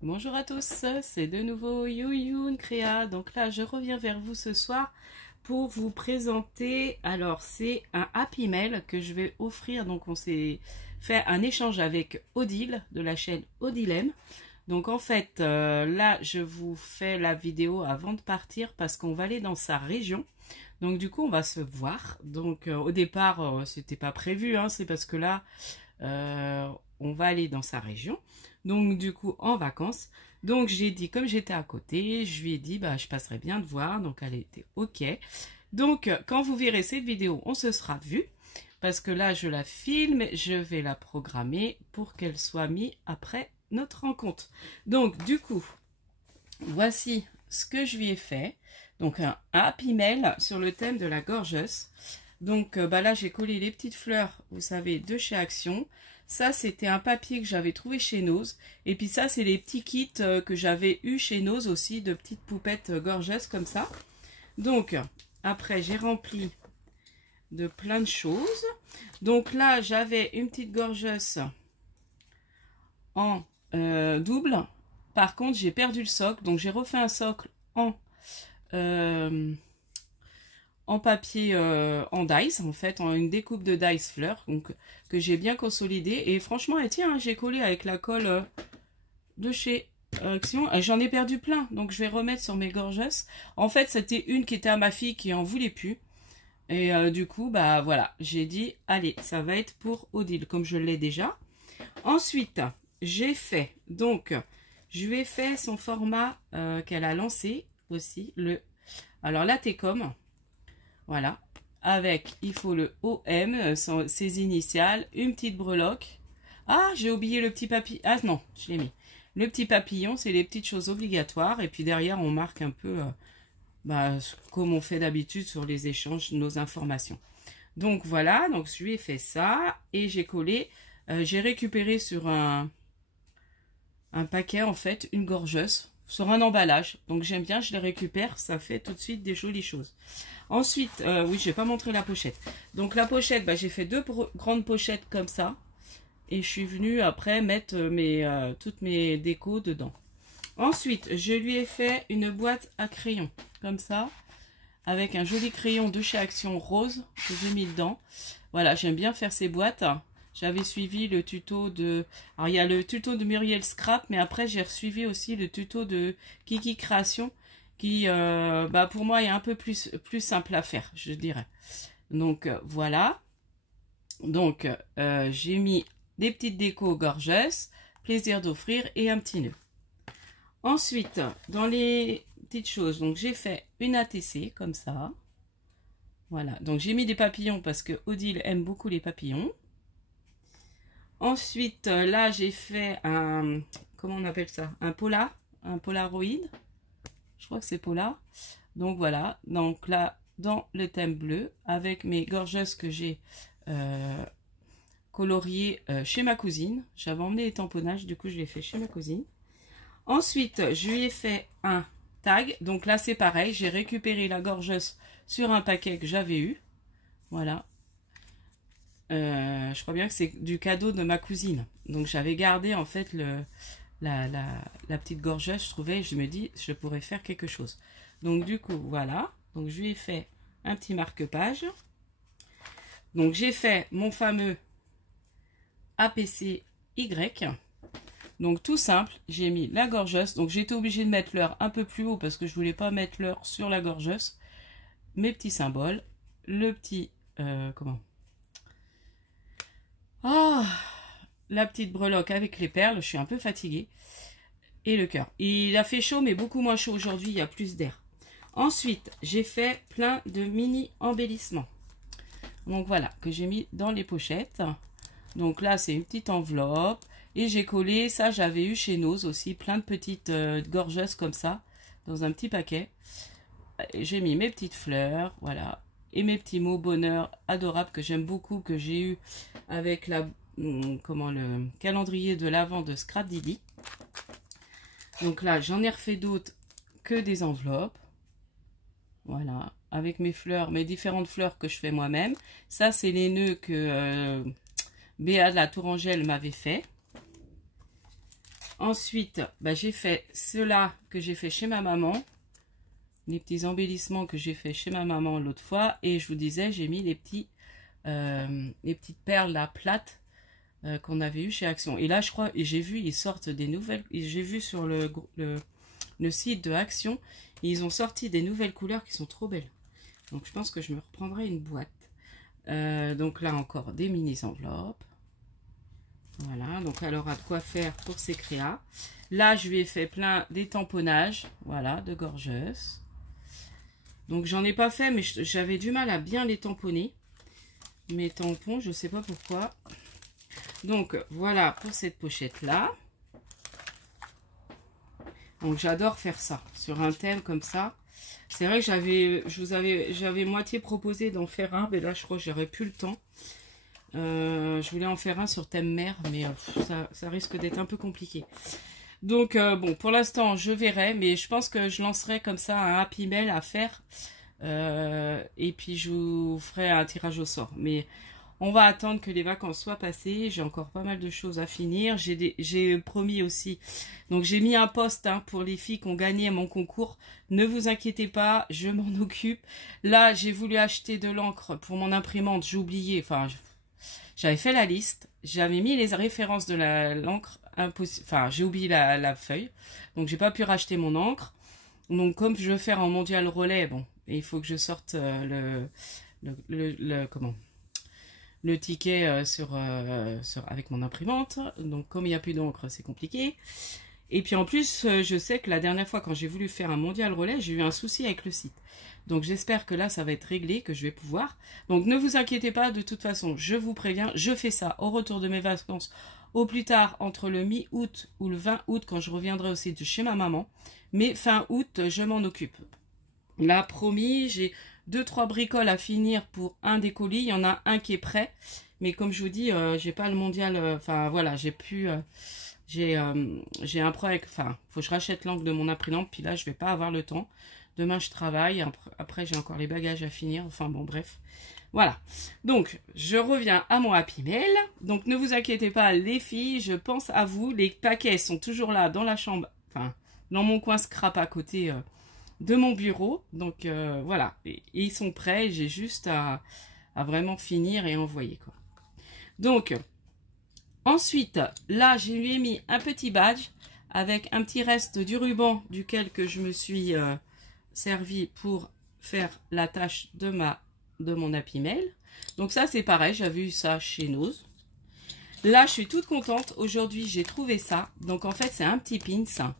Bonjour à tous, c'est de nouveau Youyun Créa. Donc là, je reviens vers vous ce soir pour vous présenter. Alors, c'est un Happy Mail que je vais offrir. Donc, on s'est fait un échange avec Odile de la chaîne Odilem. Donc, en fait, là, je vous fais la vidéo avant de partir parce qu'on va aller dans sa région. Donc, du coup, on va se voir. Donc, au départ, c'était pas prévu, hein, c'est parce que là, on va aller dans sa région. Donc du coup en vacances. Donc j'ai dit, comme j'étais à côté, je lui ai dit bah je passerai bien te voir. Donc elle était ok. Donc quand vous verrez cette vidéo, on se sera vu. Parce que là je la filme, je vais la programmer pour qu'elle soit mise après notre rencontre. Donc du coup, voici ce que je lui ai fait. Donc un happy mail sur le thème de la gorgeuse. Donc bah là j'ai collé les petites fleurs, vous savez, de chez Action. Ça, c'était un papier que j'avais trouvé chez Nose. Et puis ça, c'est les petits kits que j'avais eu chez Nose aussi, de petites poupettes gorgeous comme ça. Donc, après, j'ai rempli de plein de choses. Donc là, j'avais une petite gorgeous en double. Par contre, j'ai perdu le socle. Donc, j'ai refait un socle en papier en dice, en fait, en une découpe de dice fleurs, donc que j'ai bien consolidé. Et franchement, elle tient, hein, j'ai collé avec la colle de chez Action. J'en ai perdu plein, donc je vais remettre sur mes gorgeous. En fait, c'était une qui était à ma fille qui en voulait plus. Et du coup, bah voilà, j'ai dit, allez, ça va être pour Odile, comme je l'ai déjà. Ensuite, j'ai fait, donc, je lui ai fait son format qu'elle a lancé aussi, alors la Técom. Voilà, avec, il faut le OM, ses initiales, une petite breloque. Ah, j'ai oublié le petit papillon. Ah non, je l'ai mis. Le petit papillon, c'est les petites choses obligatoires. Et puis derrière, on marque un peu, comme on fait d'habitude sur les échanges, nos informations. Donc voilà, donc je lui ai fait ça. Et j'ai collé, j'ai récupéré sur un paquet, en fait, une gorgeuse. Sur un emballage. Donc j'aime bien, je les récupère. Ça fait tout de suite des jolies choses. Ensuite, oui, je vais pas montrer la pochette. Donc la pochette, bah, j'ai fait deux grandes pochettes comme ça. Et je suis venue après mettre toutes mes décos dedans. Ensuite, je lui ai fait une boîte à crayons, comme ça. Avec un joli crayon de chez Action rose que j'ai mis dedans. Voilà, j'aime bien faire ces boîtes. J'avais suivi le tuto de... Alors, il y a le tuto de Muriel Scrap, mais après, j'ai suivi aussi le tuto de Kiki Création, qui, pour moi, est un peu plus simple à faire, je dirais. Donc, voilà. Donc, j'ai mis des petites décos gorgeous, plaisir d'offrir et un petit nœud. Ensuite, dans les petites choses, donc j'ai fait une ATC, comme ça. Voilà, donc j'ai mis des papillons parce que Odile aime beaucoup les papillons. Ensuite, là, j'ai fait un, comment on appelle ça? Un Polaroid. Je crois que c'est Polar. Donc voilà, donc là, dans le thème bleu, avec mes gorgeous que j'ai coloriées chez ma cousine. J'avais emmené les tamponnages, du coup, je l'ai fait chez ma cousine. Ensuite, je lui ai fait un tag. Donc là, c'est pareil, j'ai récupéré la gorgeous sur un paquet que j'avais eu. Voilà. Je crois bien que c'est du cadeau de ma cousine. Donc j'avais gardé en fait la petite gorgeuse, je trouvais, je me dis, je pourrais faire quelque chose. Donc du coup, voilà. Donc je lui ai fait un petit marque-page. Donc j'ai fait mon fameux APCY. Donc tout simple, j'ai mis la gorgeuse. Donc j'étais obligée de mettre l'heure un peu plus haut parce que je voulais pas mettre l'heure sur la gorgeuse. Mes petits symboles. Le petit... comment Ah, la petite breloque avec les perles, je suis un peu fatiguée. Et le cœur. Il a fait chaud, mais beaucoup moins chaud aujourd'hui, il y a plus d'air. Ensuite, j'ai fait plein de mini embellissements. Donc voilà, que j'ai mis dans les pochettes. Donc là, c'est une petite enveloppe. Et j'ai collé, ça j'avais eu chez Nose aussi, plein de petites gorgeuses comme ça, dans un petit paquet. J'ai mis mes petites fleurs, voilà. Et mes petits mots bonheur adorables que j'aime beaucoup, que j'ai eu avec le calendrier de l'Avent de Scrap Didi. Donc là, j'en ai refait d'autres que des enveloppes. Voilà, avec mes fleurs, mes différentes fleurs que je fais moi-même. Ça, c'est les nœuds que Béa de la Tourangelle m'avait fait. Ensuite, bah, j'ai fait ceux-là que j'ai fait chez ma maman. Les petits embellissements que j'ai fait chez ma maman l'autre fois. Et je vous disais, j'ai mis les petites perles là, plates qu'on avait eu chez Action. Et là, je crois, et j'ai vu, ils sortent des nouvelles. J'ai vu sur le site de Action, ils ont sorti des nouvelles couleurs qui sont trop belles. Donc, je pense que je me reprendrai une boîte. Donc là, encore des mini enveloppes. Voilà, donc elle aura de quoi faire pour ses créas. Là, je lui ai fait plein des tamponnages, voilà, de gorgeuse. Donc, j'en ai pas fait, mais j'avais du mal à bien les tamponner. Mes tampons, je sais pas pourquoi. Donc, voilà pour cette pochette-là. Donc, j'adore faire ça, sur un thème comme ça. C'est vrai que j'avais moitié proposé d'en faire un, mais là, je crois que j'aurais plus le temps. Je voulais en faire un sur thème mer, mais ça risque d'être un peu compliqué. Donc bon, pour l'instant je verrai, mais je pense que je lancerai comme ça un happy mail à faire, et puis je vous ferai un tirage au sort. Mais on va attendre que les vacances soient passées. J'ai encore pas mal de choses à finir. J'ai promis aussi, donc j'ai mis un post hein, pour les filles qui ont gagné mon concours. Ne vous inquiétée pas, je m'en occupe. Là j'ai voulu acheter de l'encre pour mon imprimante, j'ai oublié, enfin j'avais fait la liste, j'avais mis les références de l'encre, enfin j'ai oublié la feuille, donc j'ai pas pu racheter mon encre. Donc comme je veux faire en mondial relais, bon, il faut que je sorte le ticket avec mon imprimante. Donc comme il n'y a plus d'encre, c'est compliqué. Et puis en plus, je sais que la dernière fois quand j'ai voulu faire un mondial relais, j'ai eu un souci avec le site. Donc j'espère que là, ça va être réglé, que je vais pouvoir. Donc ne vous inquiétez pas, de toute façon, je vous préviens, je fais ça au retour de mes vacances, au plus tard entre le mi-août ou le 20 août, quand je reviendrai au site de chez ma maman. Mais fin août, je m'en occupe. Là, promis, j'ai 2-3 bricoles à finir pour un des colis. Il y en a un qui est prêt. Mais comme je vous dis, j'ai pas le mondial, enfin voilà, j'ai plus... j'ai un problème, enfin, faut que je rachète l'encre de mon imprimante, puis là, je vais pas avoir le temps. Demain, je travaille, après, j'ai encore les bagages à finir, enfin bon, bref. Voilà, donc, je reviens à mon Happy Mail. Donc, ne vous inquiétez pas, les filles, je pense à vous. Les paquets sont toujours là, dans la chambre, enfin, dans mon coin scrap à côté de mon bureau. Donc, voilà, et ils sont prêts, j'ai juste à vraiment finir et envoyer, quoi. Donc... Ensuite, là, je lui ai mis un petit badge avec un petit reste du ruban duquel que je me suis servi pour faire la tâche de mon Happy Mail. Donc ça, c'est pareil, j'avais eu ça chez Nose. Là, je suis toute contente. Aujourd'hui, j'ai trouvé ça. Donc, en fait, c'est un petit pins.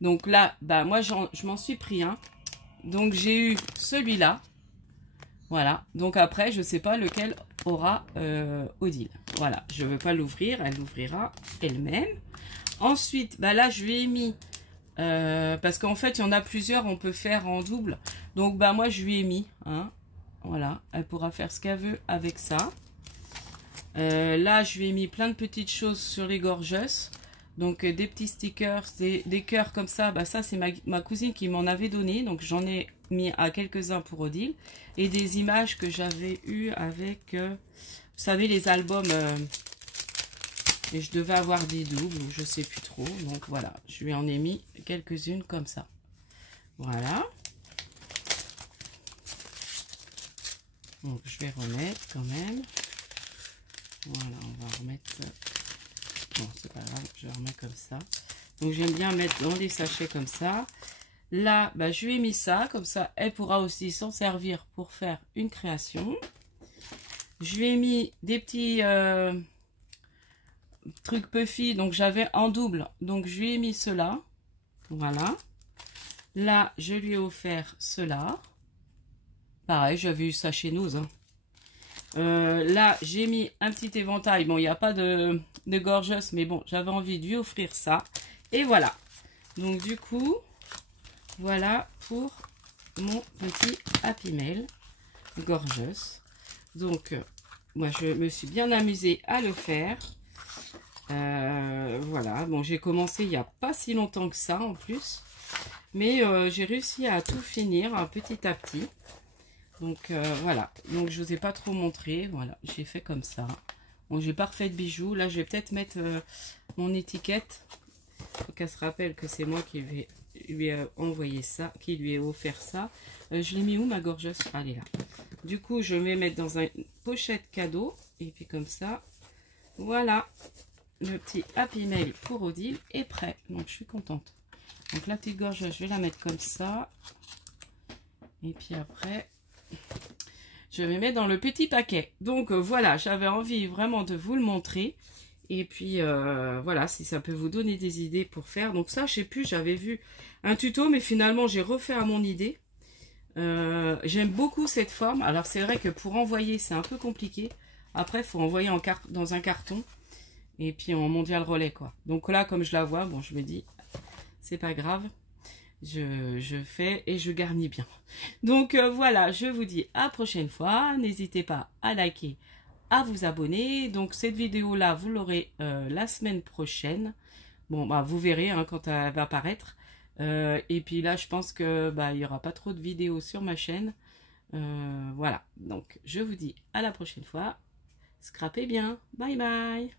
Donc là, bah moi, je m'en suis pris un. Donc, j'ai eu celui-là. Voilà. Donc, après, je ne sais pas lequel aura Odile. Voilà, je ne veux pas l'ouvrir, elle l'ouvrira elle-même. Ensuite, bah là, je lui ai mis, parce qu'en fait, il y en a plusieurs, on peut faire en double. Donc, bah moi, je lui ai mis, hein, voilà, elle pourra faire ce qu'elle veut avec ça. Là, je lui ai mis plein de petites choses sur les gorgeusses. Donc, des petits stickers, des cœurs comme ça. Bah ça, c'est ma cousine qui m'en avait donné. Donc, j'en ai mis à quelques-uns pour Odile. Et des images que j'avais eues avec... vous savez, les albums, et je devais avoir des doubles, ou je sais plus trop. Donc voilà, je lui en ai mis quelques-unes comme ça. Voilà. Donc je vais remettre quand même. Voilà, on va remettre... Bon, c'est pas grave, je remets comme ça. Donc j'aime bien mettre dans des sachets comme ça. Là, bah, je lui ai mis ça, comme ça, elle pourra aussi s'en servir pour faire une création. Je lui ai mis des petits trucs puffy, donc j'avais en double, donc je lui ai mis cela. Voilà. Là, je lui ai offert cela. Pareil, j'avais eu ça chez nous. Hein. Là, j'ai mis un petit éventail. Bon, il n'y a pas de gorgeous, mais bon, j'avais envie de lui offrir ça. Et voilà. Donc, du coup, voilà pour mon petit Happy Mail gorgeous. Donc, moi, je me suis bien amusée à le faire. Voilà. Bon, j'ai commencé il n'y a pas si longtemps que ça, en plus. Mais j'ai réussi à tout finir petit à petit. Donc, voilà. Donc, je ne vous ai pas trop montré. Voilà, j'ai fait comme ça. Bon, j'ai pas refait de bijoux. Là, je vais peut-être mettre mon étiquette. Faut qu'elle se rappelle que c'est moi qui lui ai envoyé ça, qui lui ai offert ça. Je l'ai mis où ma gorgeuse? Elle est là. Du coup, je vais mettre dans une pochette cadeau. Et puis comme ça, voilà. Le petit Happy Mail pour Odile est prêt. Donc, je suis contente. Donc, la petite gorgeuse, je vais la mettre comme ça. Et puis après, je vais mettre dans le petit paquet. Donc, voilà, j'avais envie vraiment de vous le montrer. Et puis, voilà, si ça peut vous donner des idées pour faire. Donc ça, je sais plus, j'avais vu un tuto, mais finalement, j'ai refait à mon idée. J'aime beaucoup cette forme. Alors, c'est vrai que pour envoyer, c'est un peu compliqué. Après, il faut envoyer dans un carton. Et puis, en mondial relais, quoi. Donc là, comme je la vois, bon, je me dis, c'est pas grave. Je fais et je garnis bien. Donc, voilà, je vous dis à la prochaine fois. N'hésitez pas à liker, à vous abonner. Donc cette vidéo là vous l'aurez la semaine prochaine. Bon bah vous verrez hein, quand elle va apparaître. Et puis là je pense que bah il y aura pas trop de vidéos sur ma chaîne. Voilà, donc je vous dis à la prochaine fois. Scrapez bien, bye bye.